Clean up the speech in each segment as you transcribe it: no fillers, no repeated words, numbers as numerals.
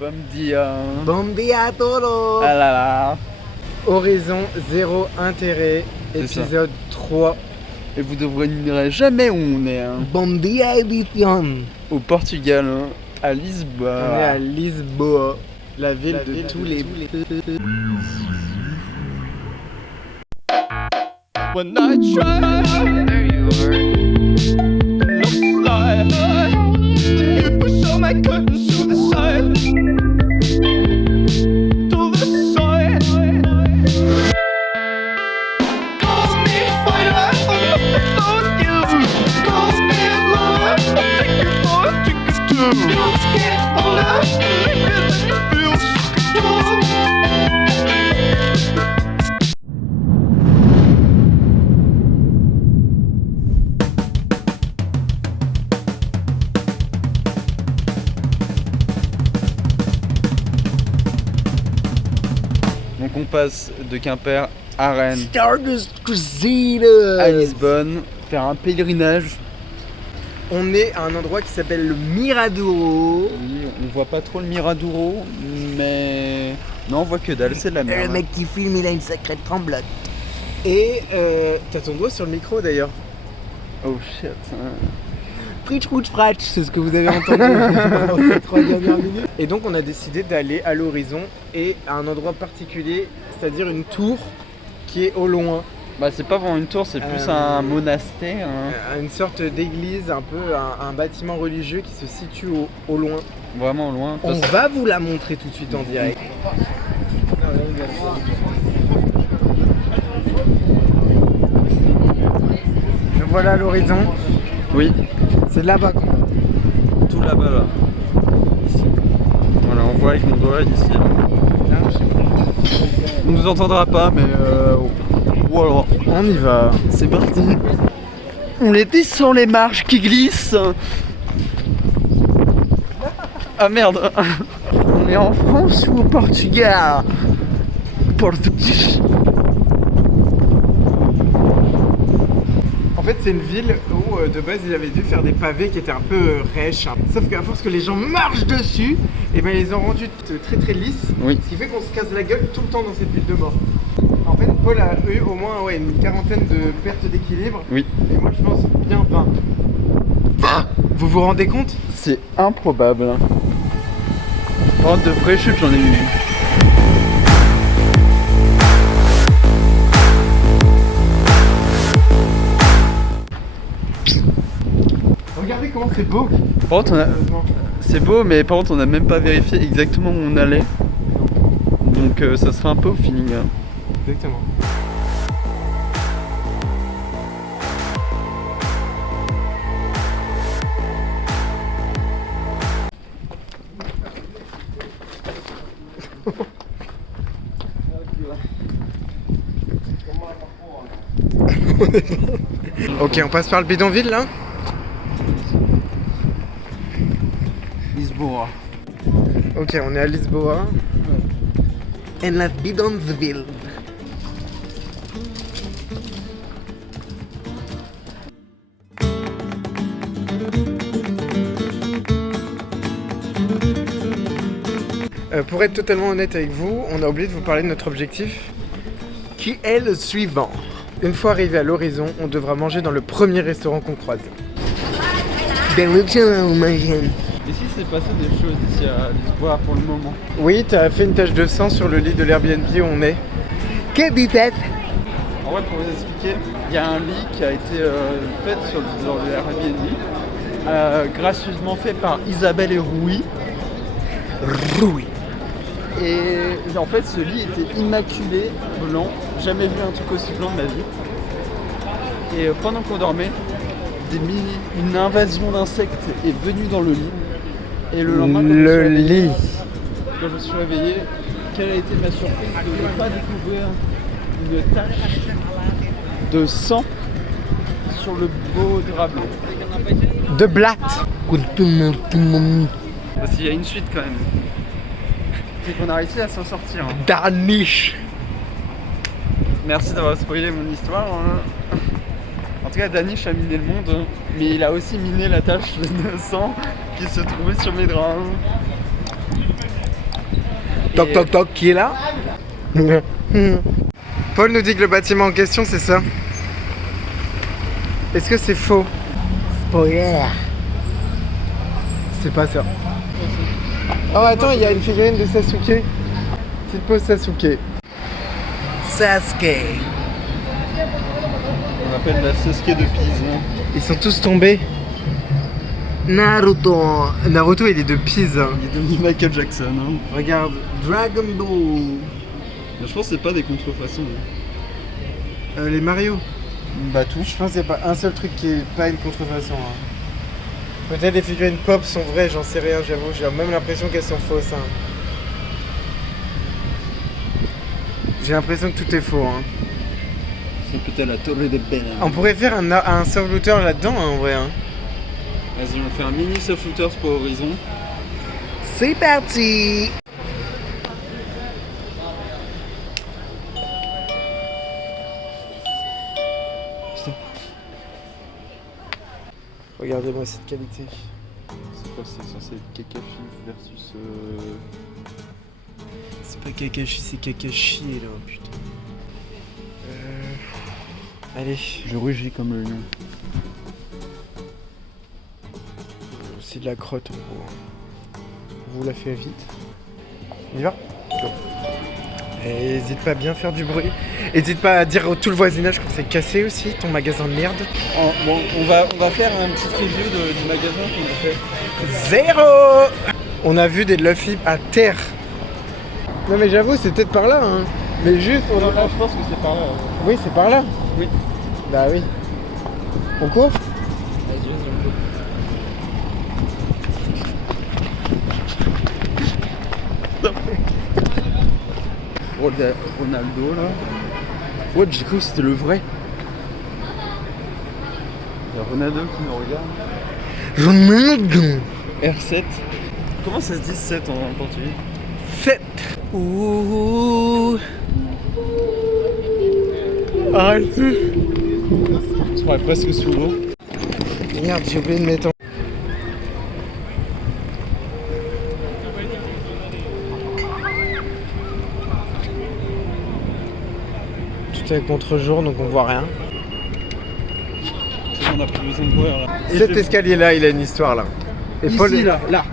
Bom dia. Bom dia a todos. Ah là là. Horizon, zéro intérêt, C'est ça. épisode 3. Et vous devinerez jamais où on est. Hein. Bom dia edition. Au Portugal, hein, à Lisbonne. On est à Lisboa, la ville de tous les... When I try, there you are. Looks like you push all my curtains to the side. To the side. Call me fighter, I'm not you. Call me lover, I'll take you for a drink or two. Just get older, maybe you feel secure. Donc on passe de Quimper à Rennes, Stardust Cuisine. à Lisbonne, faire un pèlerinage. On est à un endroit qui s'appelle le Miradouro. Oui, on voit pas trop le Miradouro, mais non, on voit que dalle, c'est de la merde. Le mec qui filme, il a une sacrée tremblote. Et t'as ton doigt sur le micro d'ailleurs. Oh shit. Pritch, pritch, pratch, c'est ce que vous avez entendu pendant ces 3 dernières minutes. Et donc on a décidé d'aller à l'horizon et à un endroit particulier, c'est-à-dire une tour qui est au loin. Bah c'est pas vraiment une tour, c'est plus un monastère. Hein. Une sorte d'église, un peu un bâtiment religieux qui se situe au loin. Vraiment loin. On va vous la montrer tout de suite en direct. Nous voilà à l'horizon. Oui, C'est là-bas qu'on va. tout là-bas là. Ici. Voilà, on voit avec mon doigt ici. On nous entendra pas, mais voilà. On y va. C'est parti. On est sur les marches qui glissent. Ah merde. On est en France ou au Portugal? Portugais. En fait, c'est une ville où de base ils avaient dû faire des pavés qui étaient un peu rêches. Hein. Sauf qu'à force que les gens marchent dessus, et ben ils ont rendu très très lisses. Oui. Ce qui fait qu'on se casse la gueule tout le temps dans cette ville de mort. En fait, Paul a eu au moins une quarantaine de pertes d'équilibre. Oui. Et moi je pense bien 20. 20. Vous vous rendez compte? C'est improbable. Par contre, de vraies chutes, j'en ai eu. Regardez comment c'est beau. Par contre, c'est beau, mais par contre, on n'a même pas vérifié exactement où on allait. Donc, ça sera un peu au feeling. Hein. Exactement. Ok, on passe par le bidonville là. Lisboa. Ok, on est à Lisboa. En la bidonville. Pour être totalement honnête avec vous, on a oublié de vous parler de notre objectif, qui est le suivant. Une fois arrivé à l'horizon, on devra manger dans le premier restaurant qu'on croise. Ici, c'est passé des choses ici à Lisboa pour le moment. Oui, t'as fait une tache de sang sur le lit de l'Airbnb où on est. Que dit-elle? En vrai, pour vous expliquer, il y a un lit qui a été fait sur le Airbnb, gracieusement fait par Isabelle et Rui. Rouille. Et en fait, ce lit était immaculé, blanc. Jamais vu un truc aussi blanc de ma vie. Et pendant qu'on dormait, une invasion d'insectes est venue dans le lit. Et le lendemain, quand je me suis réveillé, quelle a été ma surprise de ne pas découvrir une tache de sang sur le beau drap blanc. De blatte. Parce qu'il y a une suite quand même. C'est qu'on a réussi à s'en sortir. Hein. Danish. Merci d'avoir spoilé mon histoire. Hein. En tout cas, Danish a miné le monde, hein. Mais il a aussi miné la tache de sang qui se trouvait sur mes draps. Hein. Toc toc toc, qui est là? Paul nous dit que le bâtiment en question c'est ça. Est-ce que c'est faux? Spoiler. C'est pas ça. Oh attends, il y a une figurine de Sasuke. Petite pause Sasuke. Sasuke. On appelle la Sasuke de Pise. Hein. Ils sont tous tombés. Naruto. Naruto il est de Pise. Il est devenu Michael Jackson. Hein. Regarde, Dragon Ball. Mais je pense que c'est pas des contrefaçons. Hein. Les Mario. Bah tout. Je pense qu'il n'y a pas un seul truc qui est pas une contrefaçon. Hein. Peut-être les figurines pop sont vraies, j'en sais rien, j'avoue. J'ai même l'impression qu'elles sont fausses. Hein. J'ai l'impression que tout est faux. Hein. C'est peut-être la Torre de Belém. On pourrait faire un soft looter là-dedans, hein, en vrai. Hein. Vas-y, on fait un mini soft looters pour Horizon. C'est parti! Regardez-moi cette qualité. C'est quoi? C'est censé être Kakashi versus... C'est pas Kakashi, c'est Kakashi là, putain. Allez. Je rugis comme le lion. C'est de la crotte en gros. On vous la fait vite. On y va? Go. Et n'hésite pas à bien faire du bruit. N'hésite pas à dire tout le voisinage qu'on s'est cassé aussi, ton magasin de merde. Bon, on va faire un petit review du magasin qu'on a fait. 0. On a vu des Luffy à terre. Non mais j'avoue, c'est peut-être par là. Hein. Mais juste, Non, là, je pense que c'est par là. Oui, c'est par là. Oui. Bah oui. On court? Vas-y, on court. Ronaldo là. Ouais, j'ai cru que c'était le vrai. Il y a Ronaldo qui nous regarde. Ronaldo. R7. Comment ça se dit 7 en portugais? 7. Ouh. Arrête. On se croirait presque sous l'eau. Merde, j'ai oublié de mettre en... Tout est contre-jour, donc on voit rien. On a plus besoin de voir là. Cet escalier-là, il a une histoire là. Et Ici, Paul... là.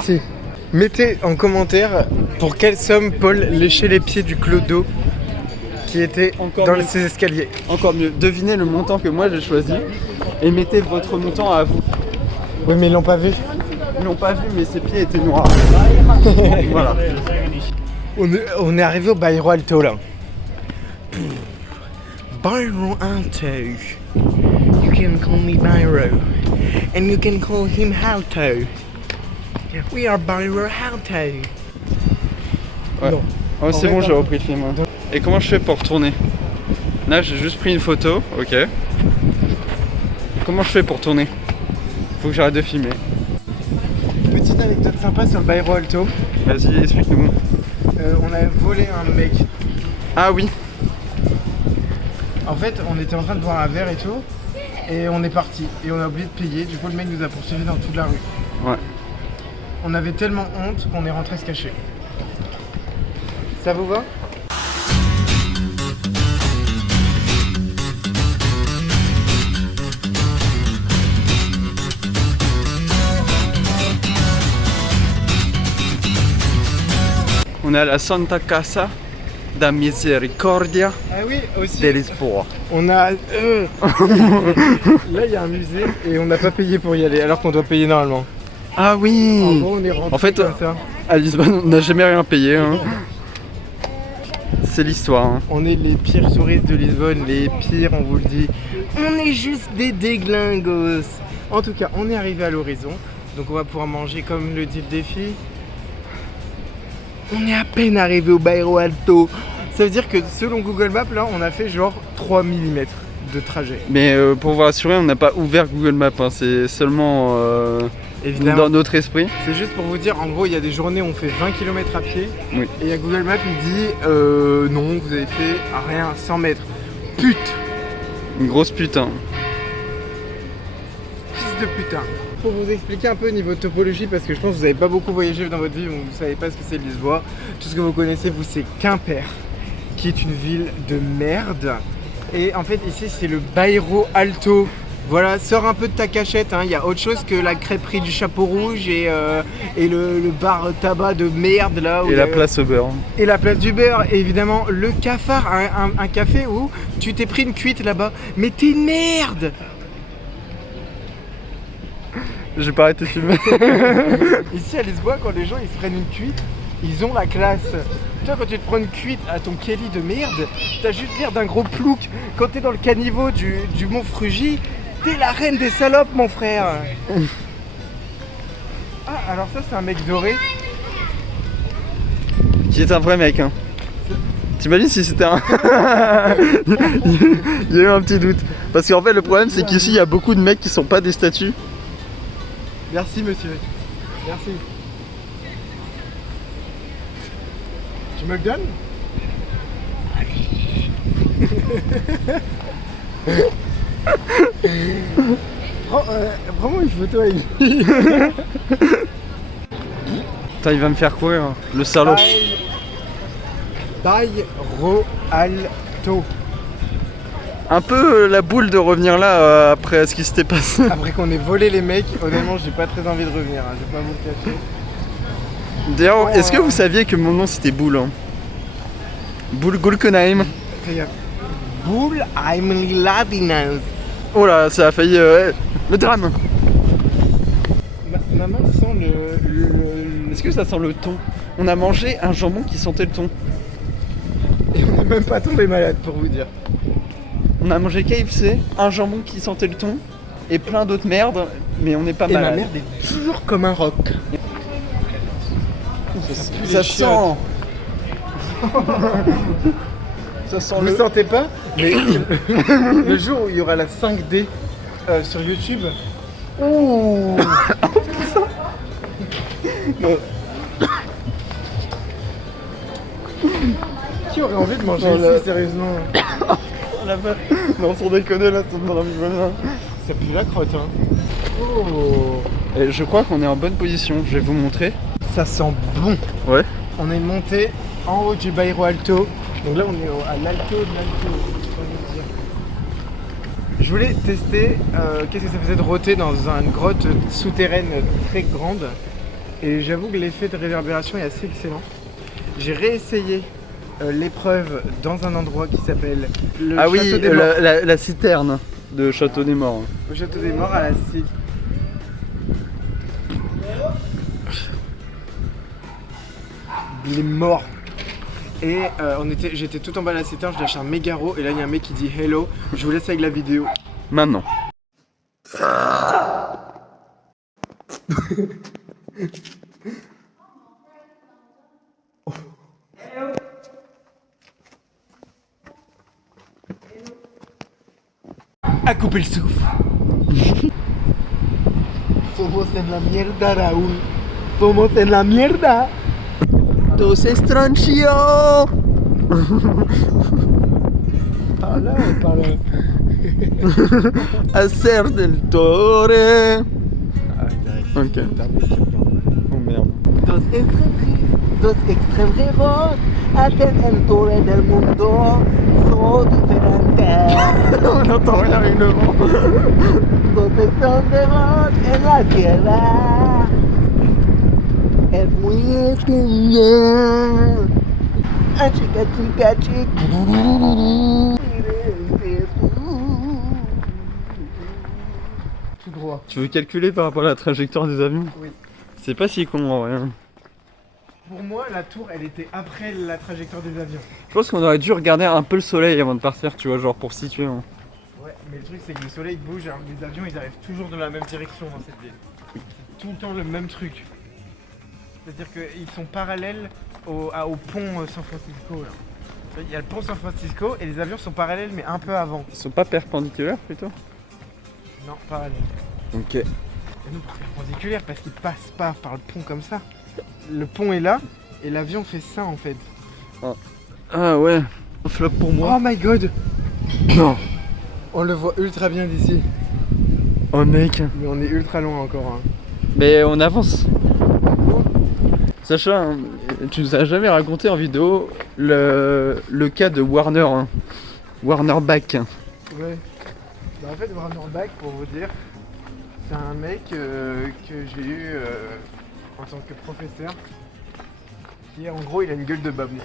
Ici. Mettez en commentaire pour quelle somme Paul léchait les pieds du clodo qui était Encore dans mieux. ces escaliers. Encore mieux, devinez le montant que moi j'ai choisi et mettez votre montant à vous. Oui, mais ils l'ont pas vu. Ils l'ont pas vu, mais ses pieds étaient noirs. Voilà. On est arrivé au Bairro Alto là. Bairro Alto. You can call me Bairro. And you can call him Alto. We are Bairro Alto. Ouais. Non. Oh, c'est En bon, vrai, j'ai non. repris le film. Hein. Et comment je fais pour retourner? Là, j'ai juste pris une photo, ok. Comment je fais pour tourner? Faut que j'arrête de filmer. Petite anecdote sympa sur le Bairro Alto. Vas-y, explique-nous. On a volé un mec. Ah oui. En fait, on était en train de boire un verre et tout. Et on est parti. Et on a oublié de payer. Du coup, le mec nous a poursuivis dans toute la rue. Ouais. On avait tellement honte qu'on est rentré se cacher. Ça vous va? On est à la Santa Casa da Misericordia Ah oui, aussi. dell'Espoir. On a... Là, il y a un musée et on n'a pas payé pour y aller, alors qu'on doit payer normalement. Ah En oui. gros, on est rentré En fait, comme ça. à Lisbonne, on n'a jamais rien payé. Hein. C'est l'histoire. Hein. On est les pires touristes de Lisbonne, les pires, on vous le dit. On est juste des déglingos. En tout cas, on est arrivé à l'horizon, donc on va pouvoir manger comme le dit le défi. On est à peine arrivé au Bairro Alto. Ça veut dire que selon Google Maps, là, on a fait genre 3 mm de trajet. Mais pour vous rassurer, on n'a pas ouvert Google Maps. Hein. C'est seulement Évidemment. dans notre esprit. C'est juste pour vous dire, en gros, il y a des journées où on fait 20 km à pied. Oui. Et à Google Maps, il dit non, vous avez fait rien, 100 mètres. Pute. Une grosse putain. Fils de putain. Pour vous expliquer un peu au niveau topologie, parce que je pense que vous n'avez pas beaucoup voyagé dans votre vie, donc vous ne savez pas ce que c'est Lisboa. Tout ce que vous connaissez, vous, c'est Quimper, qui est une ville de merde. Et en fait, ici, c'est le Bairro Alto. Voilà, sors un peu de ta cachette, hein. Il y a autre chose que la crêperie du Chapeau Rouge et le bar tabac de merde là. Et la place au beurre. Et la place du beurre, et évidemment le Cafard, un café où tu t'es pris une cuite là-bas. Mais t'es une merde. J'ai pas arrêté de filmer. Ici à Lisboa, quand les gens ils se prennent une cuite, ils ont la classe. Toi, quand tu te prends une cuite à ton Kelly de merde, t'as juste l'air d'un gros plouc. Quand t'es dans le caniveau du Mont Frugy, t'es la reine des salopes, mon frère. Ah, alors ça, c'est un mec doré. Qui est un vrai mec, hein. T'imagines si c'était un... Il y a eu un petit doute. Parce qu'en fait, le problème, c'est qu'ici, il y a beaucoup de mecs qui sont pas des statues. Merci, monsieur. Merci. Tu me le donnes? Prends-moi une photo avec lui. Putain, il va me faire courir, hein. Le salaud. Bairro Alto. Un peu la boule de revenir là après ce qui s'était passé. Après qu'on ait volé les mecs, honnêtement, j'ai pas très envie de revenir, hein. Je vais pas vous le cacher. D'ailleurs, est-ce que vous saviez que mon nom c'était Boule, hein? Boule Gulkenheim. Boule I'm Ladinas. Oh là, ça a failli... le drame. Ma main sent le... Est-ce que ça sent le thon? On a mangé un jambon qui sentait le thon. Et on n'est même pas tombé malade, pour vous dire. On a mangé KFC, un jambon qui sentait le thon et plein d'autres merdes, mais on n'est pas Et malade. ma merde est toujours comme un roc. Ça sent... Ça sent Vous le... le sentez pas? Mais le jour où il y aura la 5D sur YouTube. Ouh. Qui aurait envie de manger ici, sérieusement? Non, sans déconner, là, ça me donne envie de venir. Ça pue la crotte, hein. Oh. Et je crois qu'on est en bonne position, je vais vous montrer. Ça sent bon. Ouais. On est monté en haut du Bairro Alto. Donc là, on est à l'alto de l'alto. Je voulais tester qu'est-ce que ça faisait de rôter dans une grotte souterraine très grande. Et j'avoue que l'effet de réverbération est assez excellent. J'ai réessayé l'épreuve dans un endroit qui s'appelle le Château des Morts. La citerne de Château des Morts. Au Château des Morts à la Cité. Il est mort. Et j'étais tout en bas de la citerne, je lâche un mégaro et là il y a un mec qui dit hello. Je vous laisse avec la vidéo. Maintenant. À couper le souffle. Somos en la mierda, Raúl. Somos en la mierda. Dos estranchio. Ah là, on parle. Hacer del tore. Ok. Oh merde. Dos extranjeros hacen el tour del mundo. Son diferentes. On n'entend rien avec le vent. Dos extranjeros en la tierra. Es muy especial. Ah, chica, chica, chica. Tout droit. Tu veux calculer par rapport à la trajectoire des avions? Oui. C'est pas si con en vrai. Pour moi, la tour, elle était après la trajectoire des avions. Je pense qu'on aurait dû regarder un peu le soleil avant de partir, tu vois, genre pour situer. Hein. Ouais, mais le truc, c'est que le soleil bouge, alors les avions, ils arrivent toujours dans la même direction dans cette ville. C'est tout le temps le même truc. C'est-à-dire qu'ils sont parallèles au pont San Francisco. Là. Il y a le pont San Francisco et les avions sont parallèles, mais un peu avant. Ils sont pas perpendiculaires plutôt? Non, parallèles. Ok. Et non, pas perpendiculaires parce qu'ils passent pas par le pont comme ça. Le pont est là et l'avion fait ça en fait. Ah ouais, un flop pour moi. Oh my god! Non. On le voit ultra bien d'ici. Oh mec. Mais on est ultra loin encore. Hein. Mais on avance. Sacha, hein, tu nous as jamais raconté en vidéo le cas de Warner. Hein. Warner Bach. Ouais. Bah en fait, Warner Bach, pour vous dire, c'est un mec que j'ai eu en tant que professeur. Qui, en gros, il a une gueule de babou.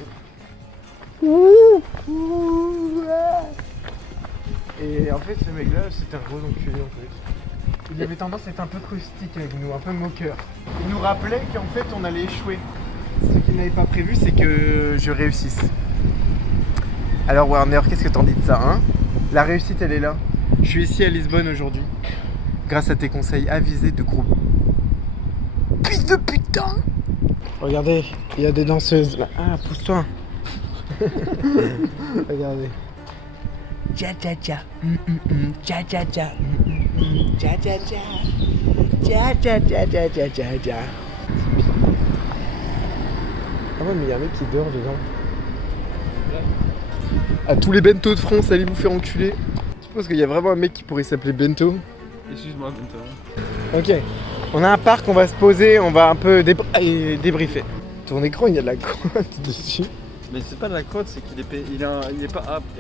Et en fait, ce mec-là, c'était un gros enculé en fait. Il avait tendance à être un peu caustique avec nous, un peu moqueur. Il nous rappelait qu'en fait, on allait échouer. Ce qu'il n'avait pas prévu, c'est que je réussisse. Alors Warner, qu'est-ce que t'en dis de ça, hein? La réussite, elle est là. Je suis ici à Lisbonne aujourd'hui, grâce à tes conseils avisés de groupe. Fils de putain! Regardez, il y a des danseuses là. Ah, pousse-toi! Regardez. Tcha tcha tcha, tcha tcha tcha, tcha tcha tcha, tcha tcha tcha tcha tcha tcha tcha. Ah ouais, mais il y a un mec qui dort dedans. À tous les bentos de France, allez vous faire enculer. Je pense qu'il y a vraiment un mec qui pourrait s'appeler Bento. Excuse-moi, Bento. Ok, on a un parc, on va se poser, on va un peu débriefer. Ton écran, il y a de la crotte dessus. Mais c'est pas de la crotte, c'est qu'il est, il est un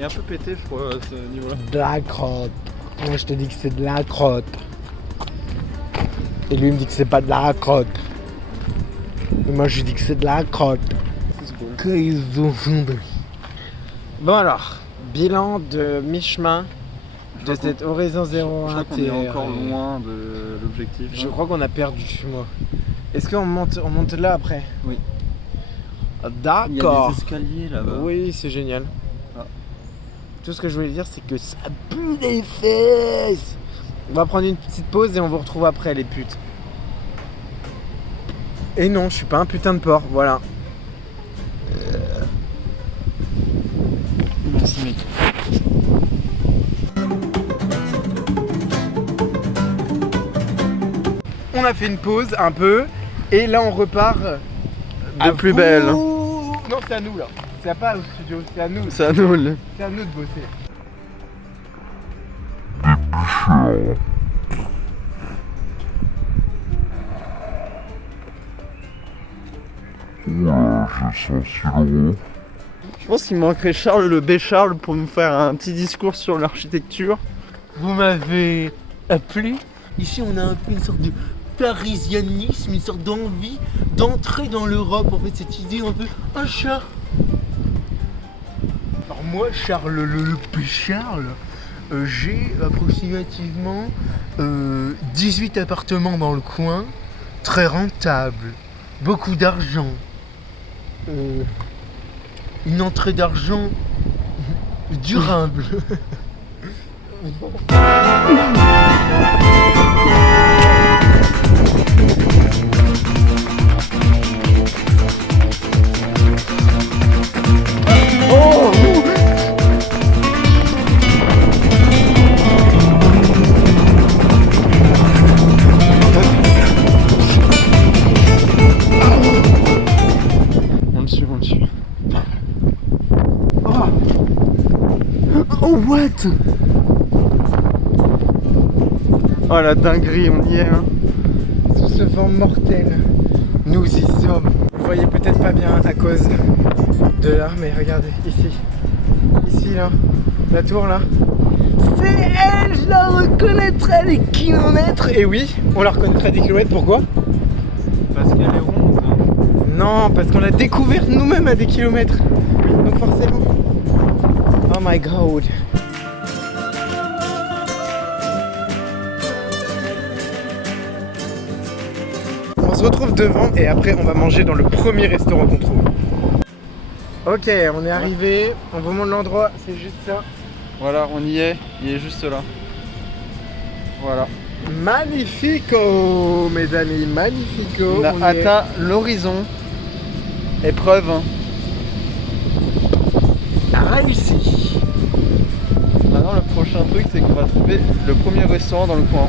peu pété, je crois, à ce niveau-là. De la crotte. Moi, je te dis que c'est de la crotte. Et lui, il me dit que c'est pas de la crotte. Et moi, je lui dis que c'est de la crotte. Bon alors, bilan de mi-chemin de cet Horizon Zero 1. Je crois qu'on est encore loin de l'objectif. Je crois qu'on a perdu, moi. Est-ce qu'on monte là après? Oui. D'accord. Il y a des escaliers là-bas. Oui, c'est génial. Ah. Tout ce que je voulais dire, c'est que ça pue les fesses. On va prendre une petite pause et on vous retrouve après, les putes. Et non, je suis pas un putain de porc, voilà. Merci mec. On a fait une pause un peu et là on repart de plus belle. Non, c'est à nous là. C'est pas au studio, c'est à nous. C'est à nous. C'est à nous de bosser. Je pense qu'il manquerait Charles le Bécharles pour nous faire un petit discours sur l'architecture. Vous m'avez appelé. Ici, on a un peu une sorte de parisianisme, une sorte d'envie d'entrer dans l'Europe. En fait, cette idée un peu. Ah, Charles. Alors, moi, Charles le Bécharles, j'ai approximativement 18 appartements dans le coin, très rentables, beaucoup d'argent. Une entrée d'argent durable. On le suit. Oh, what? Oh la dinguerie, on y est hein. Sous ce vent mortel, nous y sommes. Vous voyez peut-être pas bien à cause de là, mais regardez, ici là, la tour là. C'est elle, je la reconnaîtrai à des kilomètres. Et oui, on la reconnaîtra à des kilomètres, pourquoi? Parce qu'elle est ronde. Non, parce qu'on l'a découverte nous-mêmes à des kilomètres. Donc forcément. Oh my god. On se retrouve devant et après on va manger dans le premier restaurant qu'on trouve. Ok, on est arrivé, on vous montre l'endroit, c'est juste ça. Voilà, on y est, il est juste là. Voilà. Magnifico, mes amis, magnifico. On a atteint l'horizon. Épreuve. Réussi. Maintenant, le prochain truc, c'est qu'on va trouver le premier restaurant dans le coin.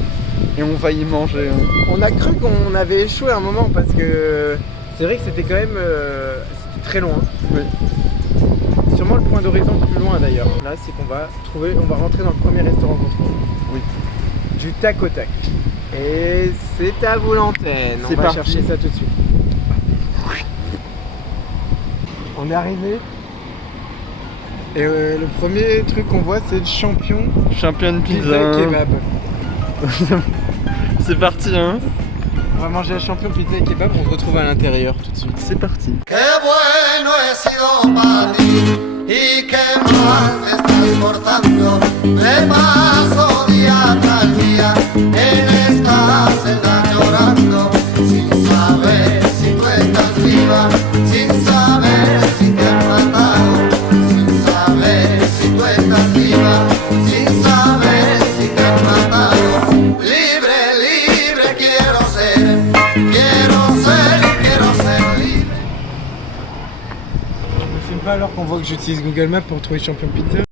Et on va y manger. On a cru qu'on avait échoué à un moment parce que c'est vrai que c'était quand même c'était très loin. Oui. Sûrement le point d'horizon le plus loin d'ailleurs. Là, c'est qu'on va rentrer dans le premier restaurant qu'on trouve. Oui. du tac au tac. Et c'est à vous l'antenne. On C'est va parti. chercher ça tout de suite. On est arrivé. Et le premier truc qu'on voit, c'est le champion Champion de pizza pizza. kebab. C'est parti, hein. On va manger un champion pizza et kebab. On se retrouve à l'intérieur tout de suite. C'est parti. Qué bueno he sido para ti y qué mal te estás portando. Me paso día tras día en esta celda llorando, sin saber si tú estás viva, sin saber si te han matado, sin saber si tú estás viva, sin saber si te han matado. Libre, libre quiero ser libre. Je me filme pas alors qu'on voit que j'utilise Google Maps pour trouver champion pizza.